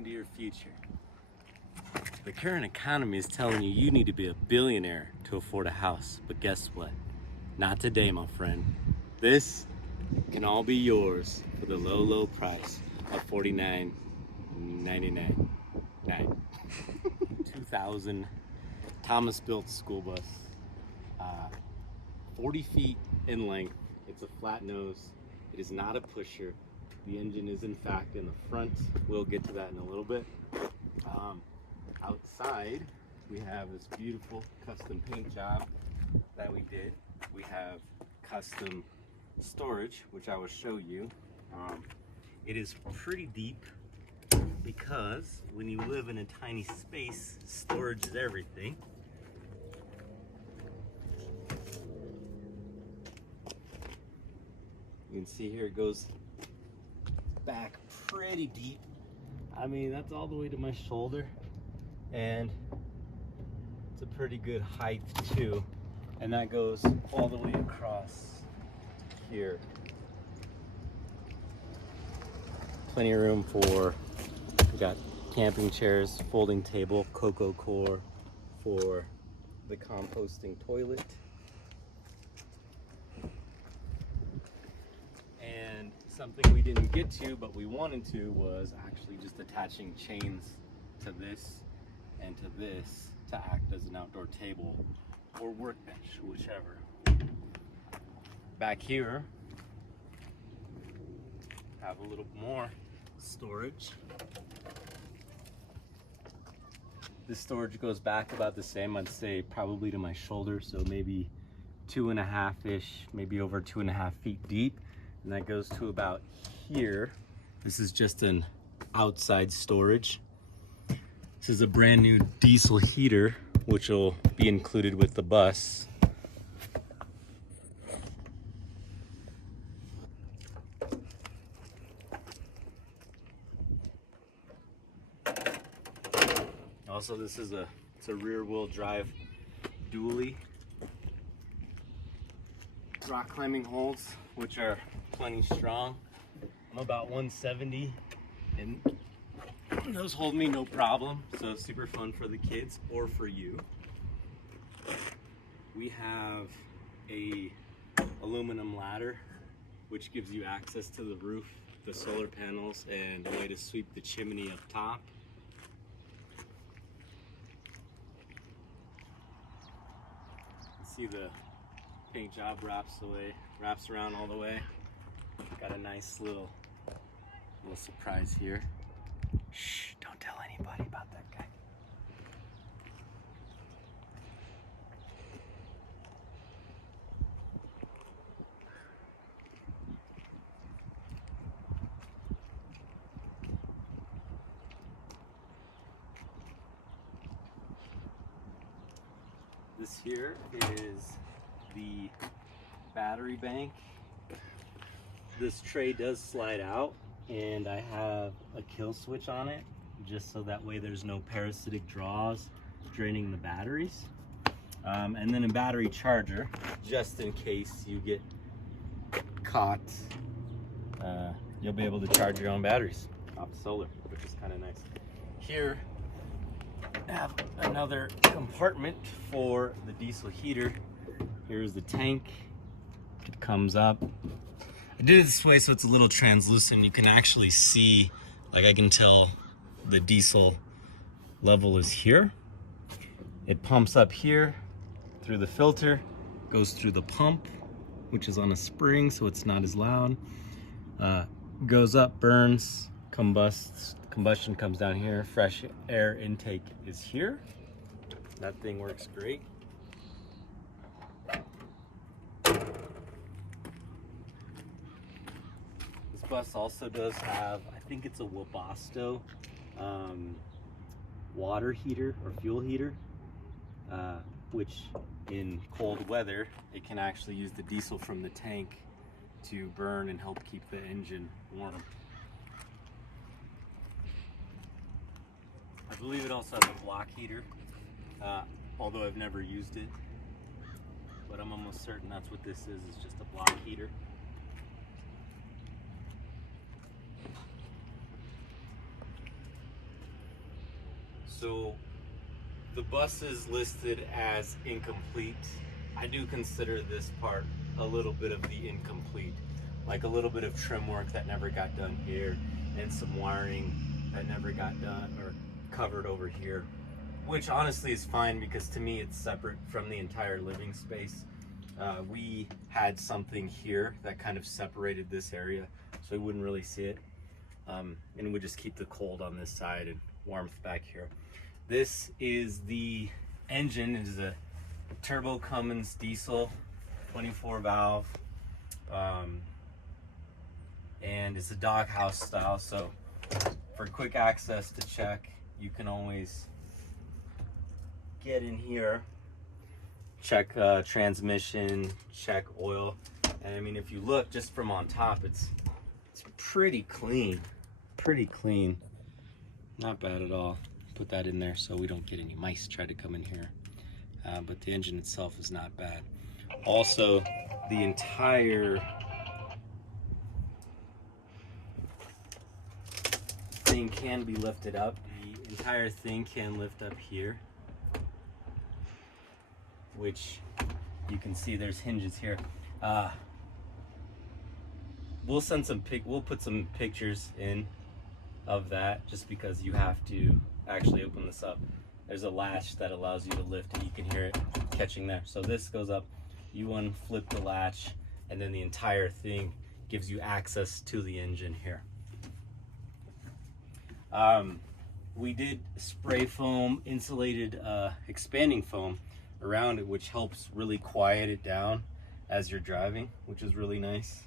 Welcome to your future. The current economy is telling you you need to be a billionaire to afford a house, but guess what? Not today, my friend. This can all be yours for the low, low price of $49.99. 2000 Thomas built school bus, 40 feet in length. It's a flat nose. It is not a pusher. The engine is in fact in the front. We'll get to that in a little bit. Outside, we have this beautiful custom paint job that we did. We have custom storage, which I will show you. It is pretty deep because when you live in a tiny space, storage is everything. You can see here it goes back pretty deep. I mean, that's all the way to my shoulder, and it's a pretty good height too, and that goes all the way across here. Plenty of room for, we got camping chairs, folding table, cocoa core for the composting toilet. And something we didn't get to, but we wanted to, was actually just attaching chains to this and to this to act as an outdoor table or workbench, whichever. Back here, have a little more storage. This storage goes back about the same, I'd say probably to my shoulder, so maybe 2.5-ish, maybe over 2.5 feet deep. And that goes to about here. This is just an outside storage. This is a brand new diesel heater, which will be included with the bus. Also, this is it's a rear wheel drive dually. Rock climbing holds, which are plenty strong. I'm about 170 and those hold me no problem, so super fun for the kids or for you. We have a aluminum ladder which gives you access to the roof, the solar panels, and a way to sweep the chimney up top. You see the paint job wraps around all the way. Got a nice little surprise here. Shh, don't tell anybody about that guy. This here is the battery bank. This tray does slide out, and I have a kill switch on it just so that way there's no parasitic draws draining the batteries. And then a battery charger just in case you get caught. You'll be able to charge your own batteries off the solar, which is kind of nice. Here I have another compartment for the diesel heater. Here's the tank. It comes up. I did it this way so it's a little translucent. You can actually see, like I can tell the diesel level is here. It pumps up here through the filter, goes through the pump, which is on a spring so it's not as loud. Goes up, burns, combusts. Combustion comes down here. Fresh air intake is here. That thing works great. Bus also does have, I think it's a Webasto water heater or fuel heater, which in cold weather it can actually use the diesel from the tank to burn and help keep the engine warm. I believe it also has a block heater, although I've never used it, but I'm almost certain that's what this is just a block heater. So the bus is listed as incomplete. I do consider this part a little bit of the incomplete, like a little bit of trim work that never got done here and some wiring that never got done or covered over here, which honestly is fine because to me it's separate from the entire living space. We had something here that kind of separated this area so you wouldn't really see it, and we just keep the cold on this side and warmth back here. This is the engine. It is a turbo Cummins Deisel 24 valve, and it's a doghouse style, so for quick access to check, you can always get in here, check transmission, check oil. And I mean, if you look just from on top, it's pretty clean, not bad at all. Put that in there so we don't get any mice try to come in here, but the engine itself is not bad. Also, the entire thing can be lifted up. The entire thing can lift up here, which you can see there's hinges here. We'll send some we'll put some pictures in of that, just because you have to actually open this up. There's a latch that allows you to lift, and you can hear it catching there. So this goes up, you unflip the latch, and then the entire thing gives you access to the engine here. We did spray foam, insulated expanding foam around it, which helps really quiet it down as you're driving, which is really nice.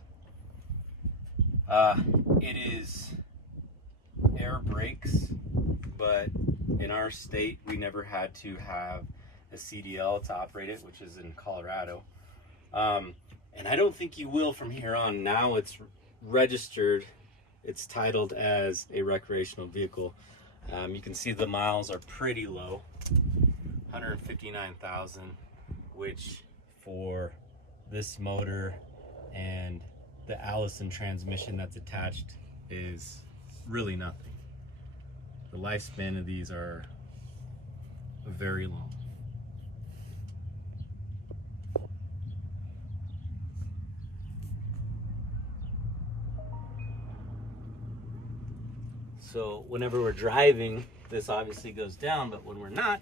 It is air brakes, but in our state we never had to have a CDL to operate it, which is in Colorado, and I don't think you will from here on. Now it's registered, it's titled as a recreational vehicle. You can see the miles are pretty low, 159,000, which for this motor and the Allison transmission that's attached is really nothing. The lifespan of these are very long. So whenever we're driving, this obviously goes down, but when we're not,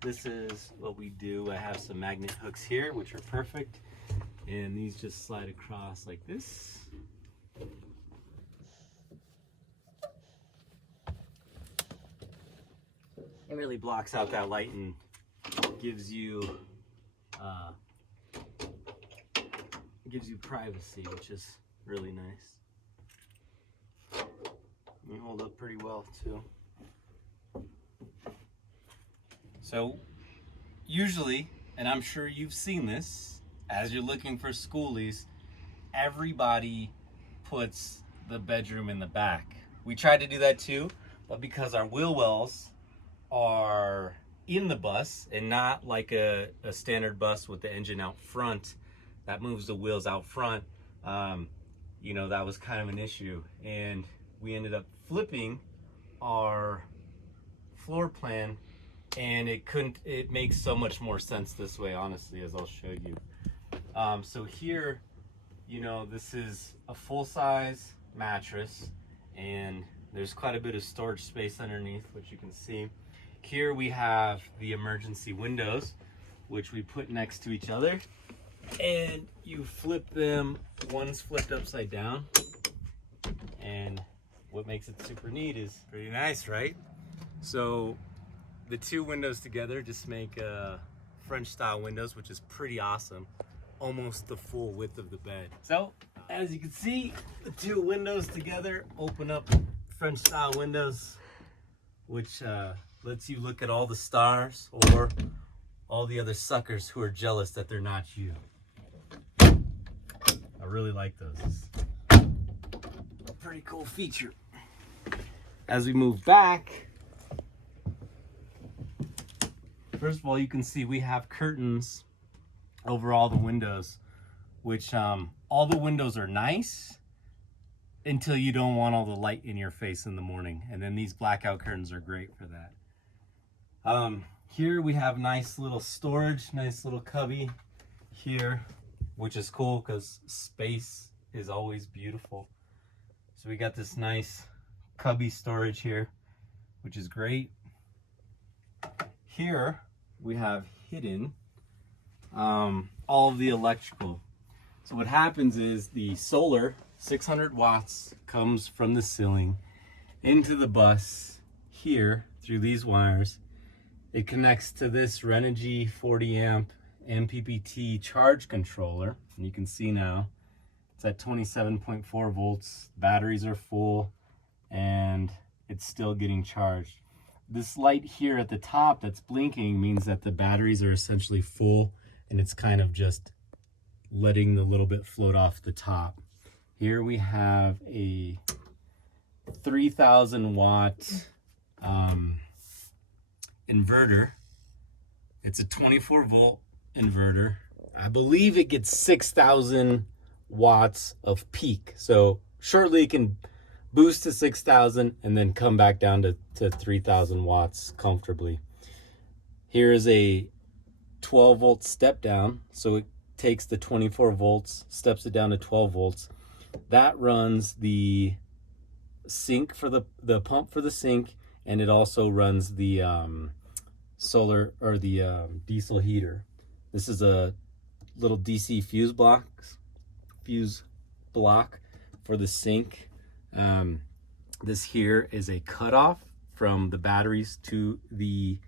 this is what we do. I have some magnet hooks here, which are perfect, and these just slide across like this. It really blocks out that light and gives you privacy, which is really nice. They hold up pretty well too. So usually, and I'm sure you've seen this, as you're looking for Skoolies, everybody puts the bedroom in the back. We tried to do that too, but because our wheel wells are in the bus and not like a standard bus with the engine out front that moves the wheels out front, you know, that was kind of an issue, and we ended up flipping our floor plan, and it makes so much more sense this way, honestly, as I'll show you. So here, you know, this is a full-size mattress, and there's quite a bit of storage space underneath, which you can see. Here we have the emergency windows, which we put next to each other, and you flip them. One's flipped upside down, and what makes it super neat is pretty nice, right? So the two windows together just make French style windows, which is pretty awesome, almost the full width of the bed. So as you can see, the two windows together open up French style windows, which lets you look at all the stars or all the other suckers who are jealous that they're not you. I really like those. It's a pretty cool feature. As we move back, first of all, you can see we have curtains over all the windows, which all the windows are nice until you don't want all the light in your face in the morning, and then these blackout curtains are great for that. Here we have nice little storage, nice little cubby here, which is cool because space is always beautiful. So we got this nice cubby storage here, which is great. Here we have hidden all of the electrical. So what happens is the solar 600 watts comes from the ceiling into the bus here through these wires. It connects to this Renogy 40 amp MPPT charge controller. And you can see now it's at 27.4 volts. Batteries are full and it's still getting charged. This light here at the top that's blinking means that the batteries are essentially full, and it's kind of just letting the little bit float off the top. Here we have a 3000 watt inverter. It's a 24 volt inverter. I believe it gets 6000 watts of peak. So shortly it can boost to 6,000 and then come back down to 3,000 watts comfortably. Here is a 12 volt step down. So it takes the 24 volts, steps it down to 12 volts. That runs the sink for the pump for the sink, and it also runs the solar or the diesel heater. This is a little DC fuse block for the sink. This here is a cutoff from the batteries to the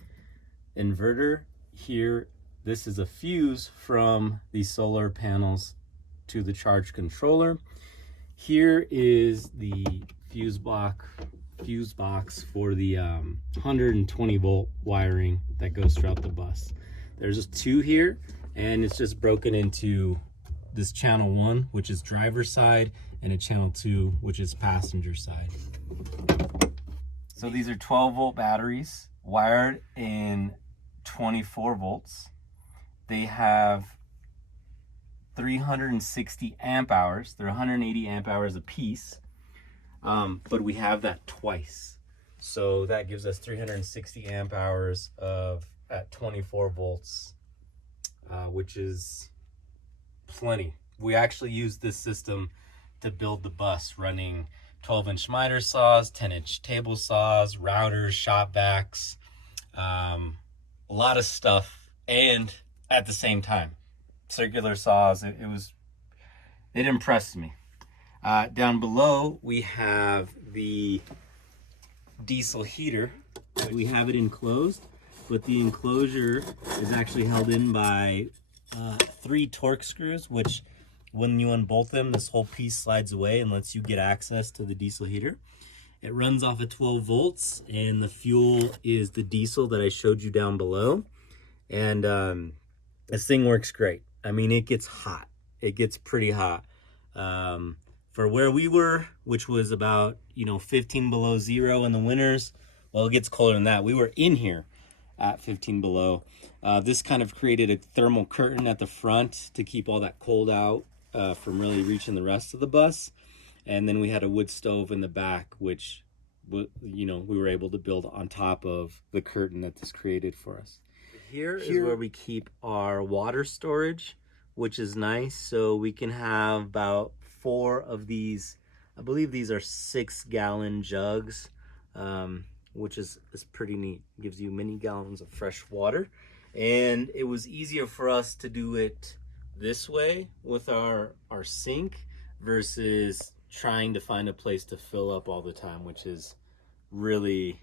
inverter. Here, this is a fuse from the solar panels to the charge controller. Here is the fuse box for the 120 volt wiring that goes throughout the bus. There's just two here, and it's just broken into this channel 1, which is driver side, and a channel 2, which is passenger side. So these are 12 volt batteries wired in 24 volts. They have 360 amp hours. They're 180 amp hours a piece, but we have that twice. So that gives us 360 amp hours at 24 volts, which is plenty. We actually use this system to build the bus, running 12-inch miter saws, 10-inch table saws, routers, shop vacs, a lot of stuff, and at the same time, circular saws. It impressed me. Down below, we have the diesel heater. We have it enclosed, but the enclosure is actually held in by 3 torque screws, which when you unbolt them, this whole piece slides away and lets you get access to the diesel heater. It runs off of 12 volts, and the fuel is the diesel that I showed you down below. And this thing works great. I mean, it gets hot. It gets pretty hot. For where we were, which was about 15 below zero in the winters, well, it gets colder than that. We were in here at 15 below. This kind of created a thermal curtain at the front to keep all that cold out from really reaching the rest of the bus. And then we had a wood stove in the back, which we were able to build on top of the curtain that this created for us. Here is where we keep our water storage, which is nice. So we can have about 4 of these. I believe these are 6-gallon jugs, which is pretty neat. It gives you many gallons of fresh water. And it was easier for us to do it this way with our sink versus trying to find a place to fill up all the time, which is really,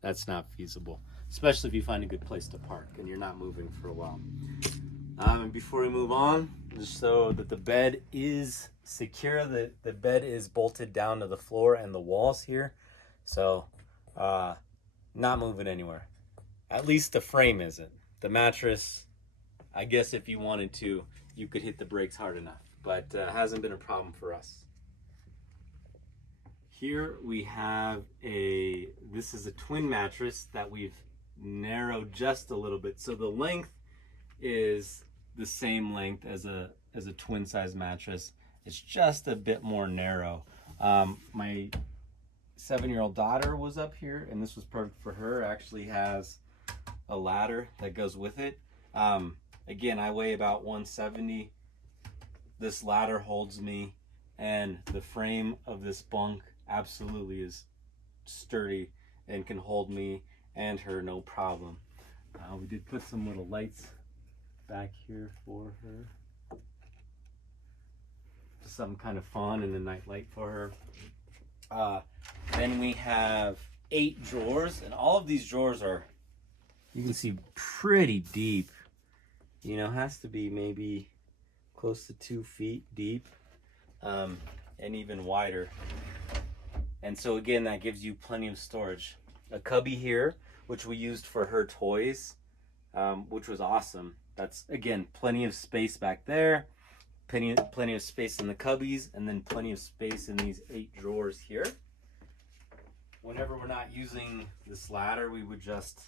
that's not feasible, especially if you find a good place to park and you're not moving for a while. And before we move on, just so that the bed is secure, the bed is bolted down to the floor and the walls here. So not moving anywhere. At least the frame isn't. The mattress, I guess if you wanted to, you could hit the brakes hard enough, but hasn't been a problem for us. Here we have this is a twin mattress that we've narrowed just a little bit. So the length is the same length as a twin size mattress. It's just a bit more narrow. My 7-year-old daughter was up here, and this was perfect for her. Actually has a ladder that goes with it. Again, I weigh about 170. This ladder holds me, and the frame of this bunk absolutely is sturdy and can hold me and her no problem. We did put some little lights back here for her. Just something kind of fun and a night light for her. Then we have 8 drawers, and all of these drawers are, you can see, pretty deep. You know, has to be maybe close to 2 feet deep, and even wider. And so again, that gives you plenty of storage. A cubby here, which we used for her toys, which was awesome. That's, again, plenty of space back there, plenty of space in the cubbies, and then plenty of space in these 8 drawers here. Whenever we're not using this ladder, we would just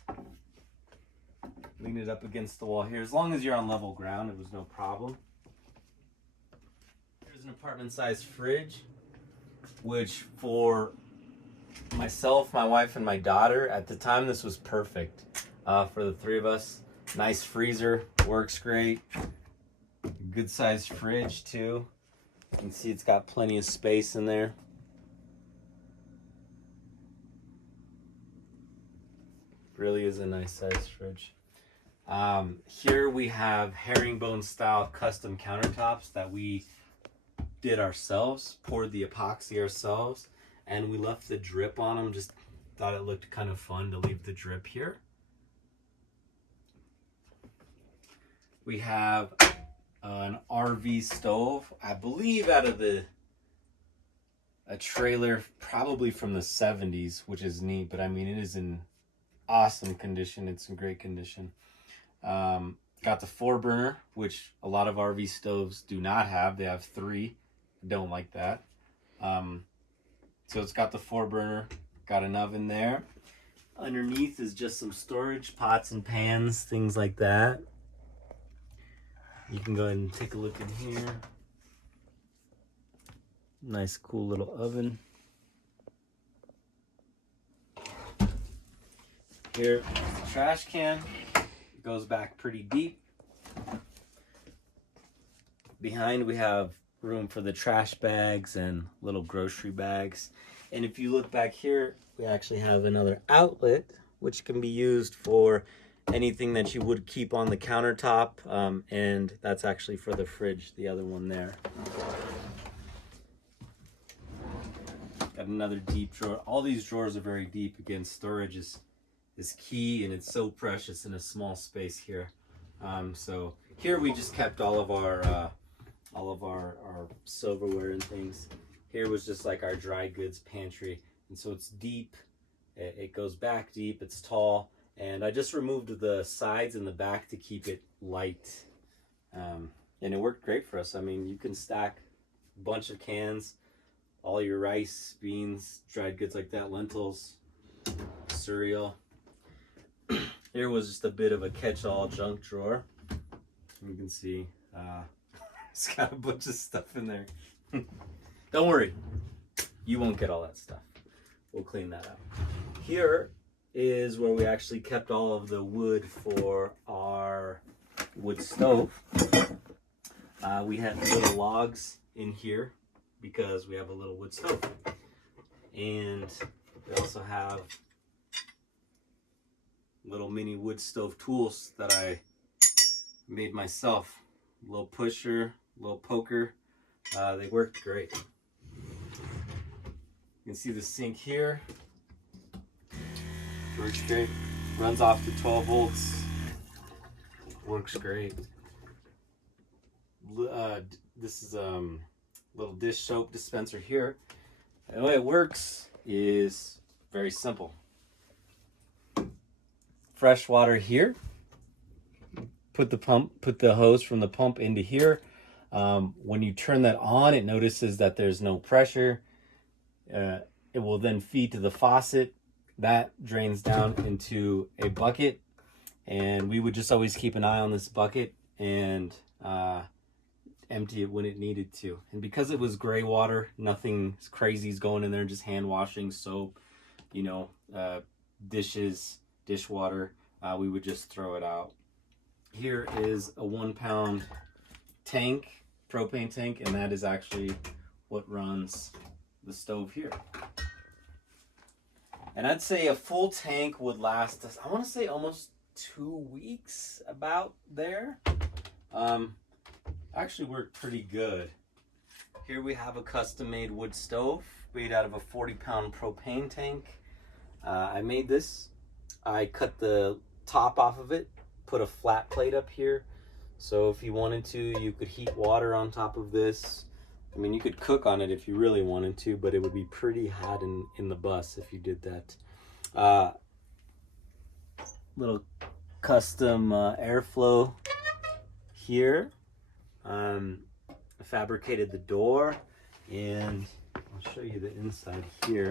lean it up against the wall here. As long as you're on level ground, it was no problem. Here's an apartment-sized fridge, which for myself, my wife, and my daughter, at the time, this was perfect for the 3 of us. Nice freezer, works great. Good sized fridge too. You can see it's got plenty of space in there. Really is a nice sized fridge. Here we have herringbone style custom countertops that we did ourselves, poured the epoxy ourselves, and we left the drip on them. Just thought it looked kind of fun to leave the drip here. We have an RV stove, I believe out of a trailer probably from the 70s, which is neat, but I mean, it is in awesome condition. It's in great condition. Got the 4-burner, which a lot of RV stoves do not have. They have 3. Don't like that. So it's got the 4-burner, got an oven there. Underneath is just some storage, pots and pans, things like that. You can go ahead and take a look in here. Nice, cool little oven. Here, the trash can. It goes back pretty deep. Behind we have room for the trash bags and little grocery bags. And if you look back here, we actually have another outlet, which can be used for anything that you would keep on the countertop, and that's actually for the fridge, the other one there. Got another deep drawer. All these drawers are very deep. Again, storage is key, and it's so precious in a small space here. So here we just kept all of our silverware and things. Here was just like our dry goods pantry, and so it's deep. It goes back deep. It's tall. And I just removed the sides and the back to keep it light. And it worked great for us. I mean, you can stack a bunch of cans, all your rice, beans, dried goods like that, lentils, cereal. Here was just a bit of a catch-all junk drawer. You can see it's got a bunch of stuff in there. Don't worry, you won't get all that stuff. We'll clean that up. Here is where we actually kept all of the wood for our wood stove. We had little logs in here because we have a little wood stove. And we also have little mini wood stove tools that I made myself. A little pusher, a little poker. They worked great. You can see the sink here. Works great. Runs off to 12 volts. Works great. This is a little dish soap dispenser here. And the way it works is very simple. Fresh water here. Put the hose from the pump into here. When you turn that on, it notices that there's no pressure. It will then feed to the faucet. That drains down into a bucket, and we would just always keep an eye on this bucket and empty it when it needed to. And because it was gray water, nothing crazy is going in there, just hand washing, soap, dishes, dishwater. we would just throw it out. Here is a 1 pound tank, propane tank, and that is actually what runs the stove here. And I'd say a full tank would last us, I want to say almost 2 weeks, about there. Actually worked pretty good. Here we have a custom made wood stove made out of a 40 pound propane tank. I made this. I cut the top off of it, put a flat plate up here. So if you wanted to, you could heat water on top of this. I mean, you could cook on it if you really wanted to, but it would be pretty hot in the bus if you did that. Little custom airflow here. I fabricated the door, and I'll show you the inside here.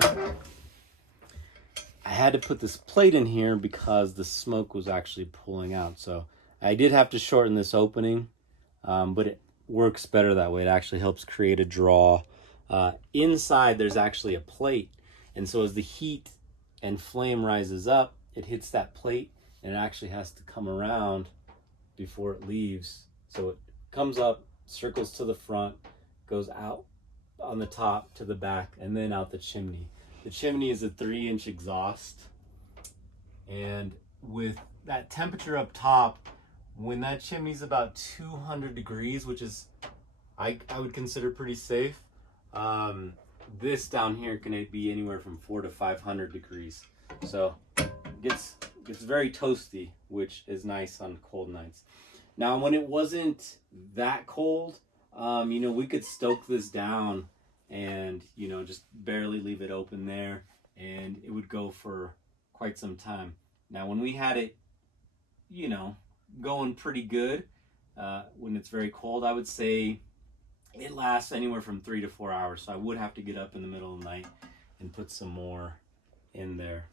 I had to put this plate in here because the smoke was actually pulling out. So I did have to shorten this opening, but it works better that way. It actually helps create a draw. Inside there's actually a plate, and so as the heat and flame rises up, it hits that plate, and it actually has to come around before it leaves. So it comes up, circles to the front, goes out on the top to the back, and then out the chimney. The chimney is a 3-inch exhaust, and with that temperature up top, when that chimney's about 200 degrees, which is I would consider pretty safe, this down here can be anywhere from 400 to 500 degrees. So it gets very toasty, which is nice on cold nights. Now, when it wasn't that cold, you know, we could stoke this down and, you know, just barely leave it open there, and it would go for quite some time. Now, when we had it, you know, going pretty good, when it's very cold, I would say it lasts anywhere from 3 to 4 hours. So I would have to get up in the middle of the night and put some more in there.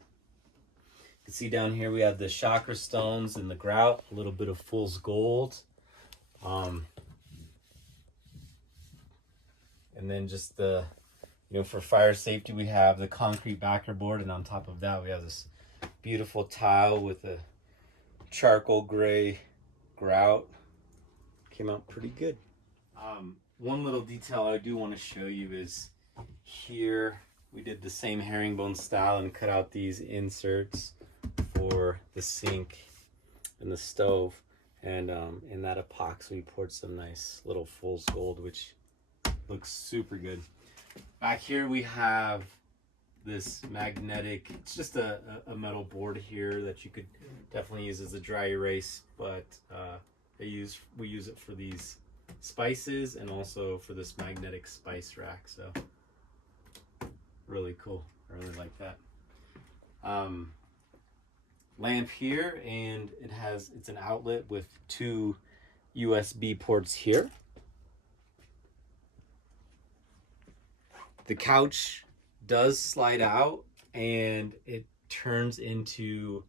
You can see down here we have the chakra stones and the grout, a little bit of fool's gold. And then just the, you know, for fire safety, we have the concrete backer board, and on top of that we have this beautiful tile with a charcoal gray grout. Came out pretty good. One little detail I do want to show you is here we did the same herringbone style and cut out these inserts for the sink and the stove, and in that epoxy we poured some nice little fool's gold, which looks super good. Back here we have this magnetic, it's just a metal board here that you could definitely use as a dry erase, but we use it for these spices and also for this magnetic spice rack. So really cool. I really like that. Lamp here, and it's an outlet with 2 USB ports here. The couch does slide out, and it turns into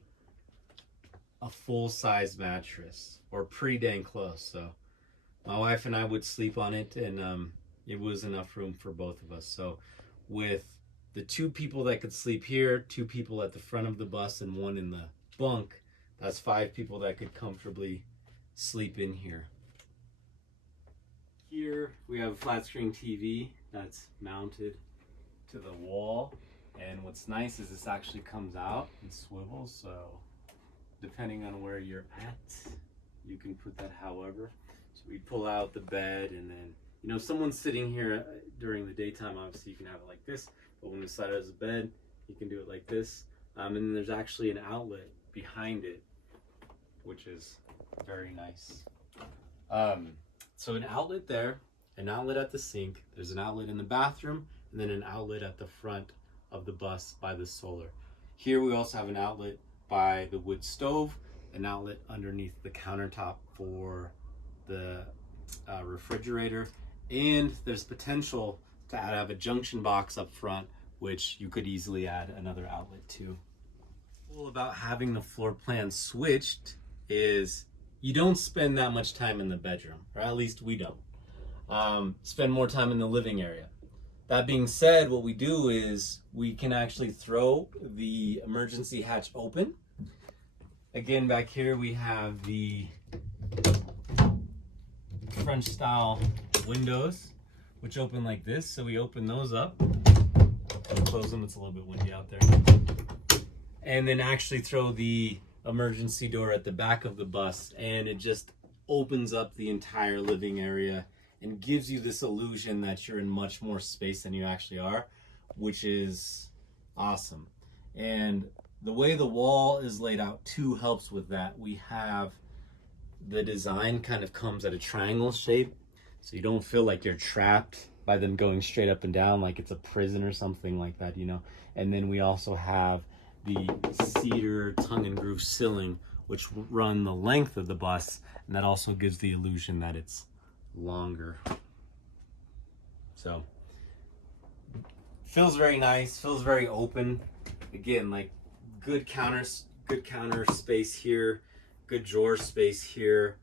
a full-size mattress, or pretty dang close. So my wife and I would sleep on it, and it was enough room for both of us. So with the 2 people that could sleep here, 2 people at the front of the bus, and 1 in the bunk, that's 5 people that could comfortably sleep in here. Here we have a flat screen TV that's mounted to the wall, and what's nice is this actually comes out and swivels, so depending on where you're at, you can put that however. So we pull out the bed, and then, you know, if someone's sitting here during the daytime, obviously you can have it like this, but when it's side as a bed, you can do it like this. And then there's actually an outlet behind it, which is very nice. So an outlet there, an outlet at the sink, there's an outlet in the bathroom, and then an outlet at the front of the bus by the solar. Here we also have an outlet by the wood stove, an outlet underneath the countertop for the refrigerator, and there's potential to have a junction box up front, which you could easily add another outlet to. Cool about having the floor plan switched is you don't spend that much time in the bedroom, or at least we don't. Spend more time in the living area. That being said, what we do is we can actually throw the emergency hatch open, Again, back here we have the French style windows, which open like this. So we open those up, close them, it's a little bit windy out there, and then actually throw the emergency door at the back of the bus, and it just opens up the entire living area and gives you this illusion that you're in much more space than you actually are, which is awesome. And the way the wall is laid out too helps with that. We have the design kind of comes at a triangle shape, so you don't feel like you're trapped by them going straight up and down like it's a prison or something like that, you know. And then we also have the cedar tongue and groove ceiling, which run the length of the bus, and that also gives the illusion that it's longer. So feels very nice, feels very open. Again, like good counter space here, good drawer space here.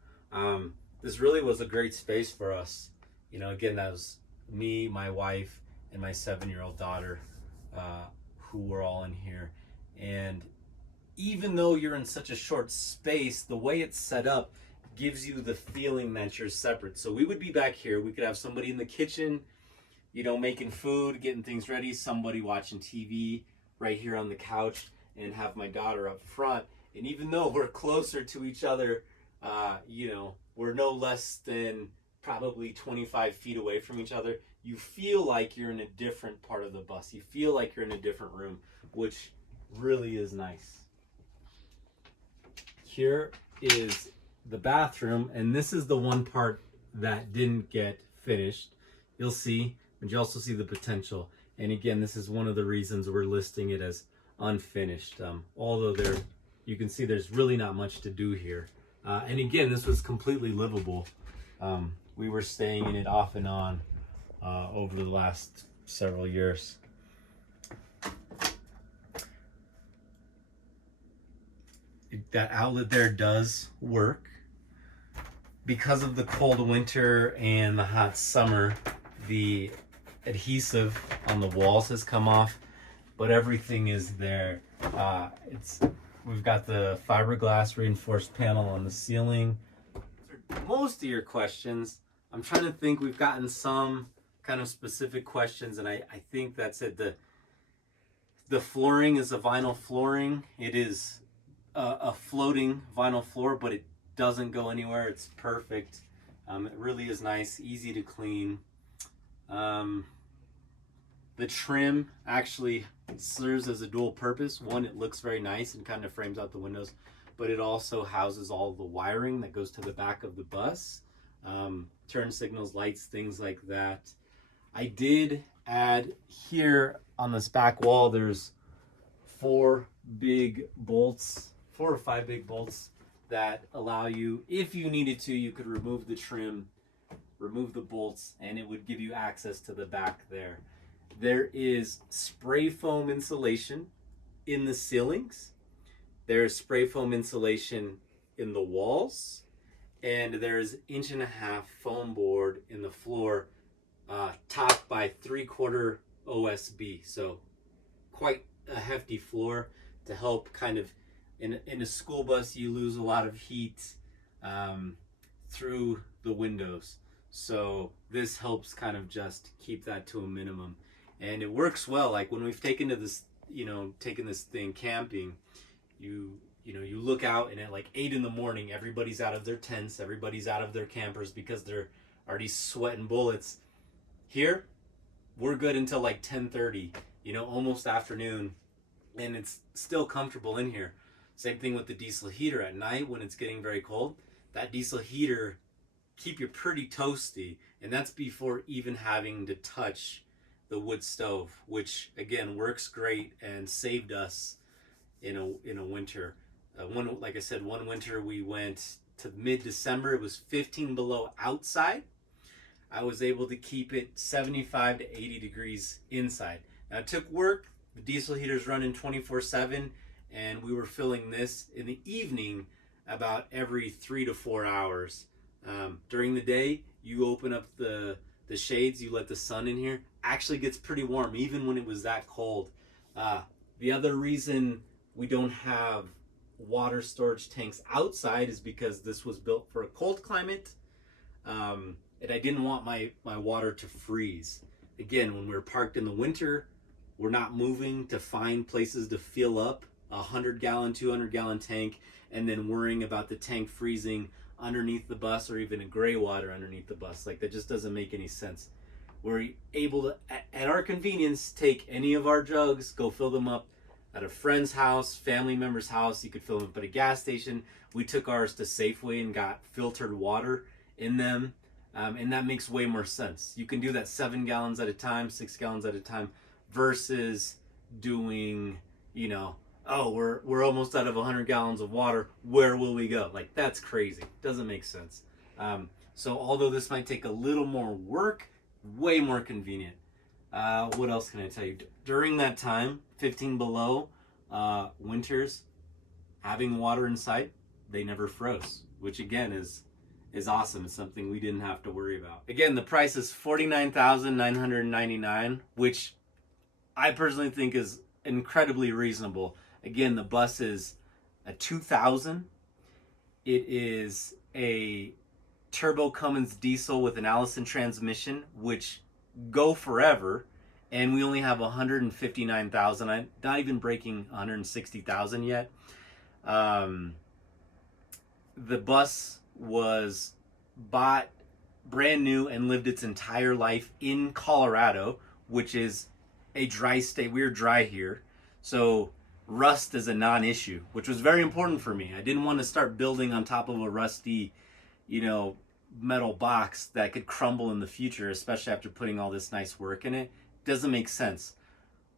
This really was a great space for us. You know, again, that was me, my wife, and my 7-year-old daughter, who were all in here. And even though you're in such a short space, the way it's set up gives you the feeling that you're separate. So we would be back here, we could have somebody in the kitchen, you know, making food, getting things ready, somebody watching TV right here on the couch, and have my daughter up front. And even though we're closer to each other, you know, we're no less than probably 25 feet away from each other, you feel like you're in a different part of the bus. You feel like you're in a different room, which really is nice. Here is the bathroom, and this is the one part that didn't get finished. You'll see, but you also see the potential. And again, this is one of the reasons we're listing it as unfinished. Although you can see there's really not much to do here. And again, this was completely livable. We were staying in it off and on over the last several years. That outlet there does work. Because of the cold winter and the hot summer, the adhesive on the walls has come off, but everything is there. We've got the fiberglass reinforced panel on the ceiling. Most of your questions, I'm trying to think, we've gotten some kind of specific questions, and I think that's it. The flooring is a vinyl flooring. It is a floating vinyl floor, but it doesn't go anywhere. It's perfect. It really is nice, easy to clean. The trim actually serves as a dual purpose. One, it looks very nice and kind of frames out the windows, but it also houses all the wiring that goes to the back of the bus. Turn signals, lights, things like that. I did add here on this back wall, there's 4 or 5 big bolts that allow you, if you needed to, you could remove the trim, remove the bolts, and it would give you access to the back there. There is spray foam insulation in the ceilings. There is spray foam insulation in the walls, and there's 1.5 inch foam board in the floor, topped by 3/4 OSB. So quite a hefty floor to help kind of, in a school bus, you lose a lot of heat through the windows. So this helps kind of just keep that to a minimum. And it works well. Like when we've taken this thing camping, you look out, and at like 8 in the morning, everybody's out of their tents, everybody's out of their campers because they're already sweating bullets. Here, we're good until like 10:30, almost afternoon, and it's still comfortable in here. Same thing with the diesel heater at night when it's getting very cold. That diesel heater keep you pretty toasty, and that's before even having to touch the wood stove, which again works great and saved us in a winter. Like I said, one winter we went to mid-December. It was 15 below outside. I was able to keep it 75 to 80 degrees inside. Now it took work. The diesel heater's running 24/7, and we were filling this in the evening about every 3 to 4 hours. During the day, you open up the shades, you let the sun in here. Actually gets pretty warm even when it was that cold. The other reason we don't have water storage tanks outside is because this was built for a cold climate. And I didn't want my water to freeze. Again, when we're parked in the winter, we're not moving to find places to fill up a 100-gallon, 200-gallon tank and then worrying about the tank freezing underneath the bus or even a gray water underneath the bus. Like, that just doesn't make any sense. We're able to, at our convenience, take any of our jugs, go fill them up at a friend's house, family member's house. You could fill them up at a gas station. We took ours to Safeway and got filtered water in them. And that makes way more sense. You can do that 7 gallons at a time, 6 gallons at a time, versus doing, you know, oh, we're almost out of 100 gallons of water. Where will we go? Like, that's crazy. Doesn't make sense. So although this might take a little more work, way more convenient. What else can I tell you? During that time, 15 below winters, having water inside, they never froze, which again is awesome. It's something we didn't have to worry about. Again, the price is $49,999, which I personally think is incredibly reasonable. Again, the bus is a 2000. It is a turbo Cummins Deisel with an Allison transmission, which go forever, and we only have 159,000. I'm not even breaking 160,000 yet. The bus was bought brand new and lived its entire life in Colorado, which is a dry state. We're dry here, so rust is a non-issue, which was very important for me. I didn't want to start building on top of a rusty, you know, metal box that could crumble in the future, especially after putting all this nice work in it. Doesn't make sense.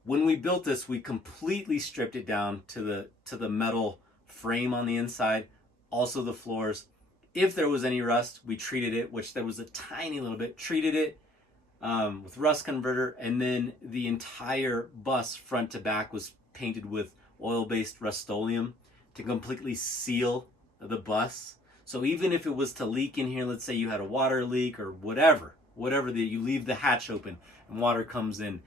When we built this, we completely stripped it down to the metal frame on the inside, also the floors. If there was any rust, we treated it, which there was a tiny little bit, treated it with rust converter, and then the entire bus front to back was painted with oil-based Rust-Oleum to completely seal the bus. So even if it was to leak in here, let's say you had a water leak or whatever that you leave the hatch open and water comes in,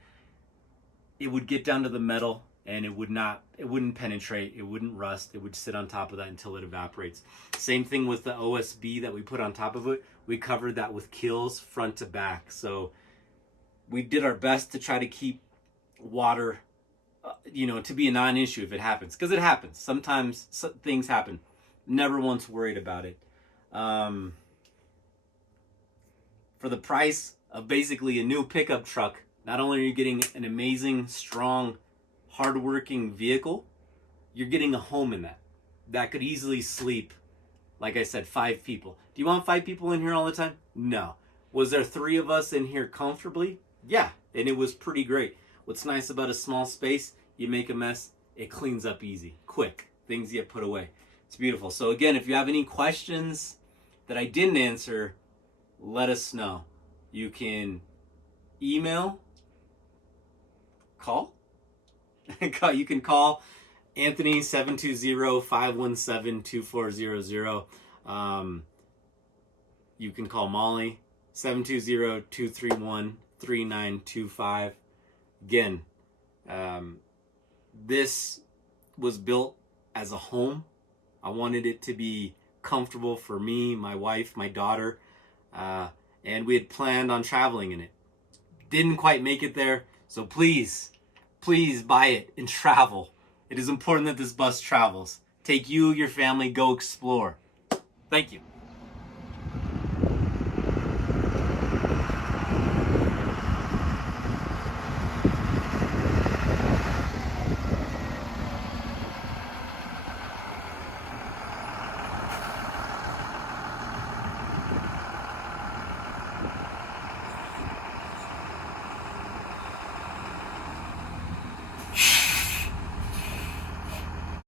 it would get down to the metal and it wouldn't penetrate, it wouldn't rust, it would sit on top of that until it evaporates. Same thing with the OSB that we put on top of it. We covered that with kills front to back. So we did our best to try to keep water, to be a non-issue if it happens, because it happens. Sometimes things happen. Never once worried about it. For the price of basically a new pickup truck, not only are you getting an amazing, strong, hardworking vehicle, you're getting a home in that could easily sleep, like I said, 5 people. Do you want 5 people in here all the time? No. Was there 3 of us in here comfortably? Yeah, and it was pretty great. What's nice about a small space, you make a mess, it cleans up easy, quick. Things get put away. It's beautiful. So again, if you have any questions that I didn't answer, let us know. You can email, call. You can call Anthony 720-517-2400. You can call Molly 720-231-3925. Again, this was built as a home. I wanted it to be comfortable for me, my wife, my daughter, and we had planned on traveling in it. Didn't quite make it there, so please buy it and travel. It is important that this bus travels. Take you, your family, go explore. Thank you.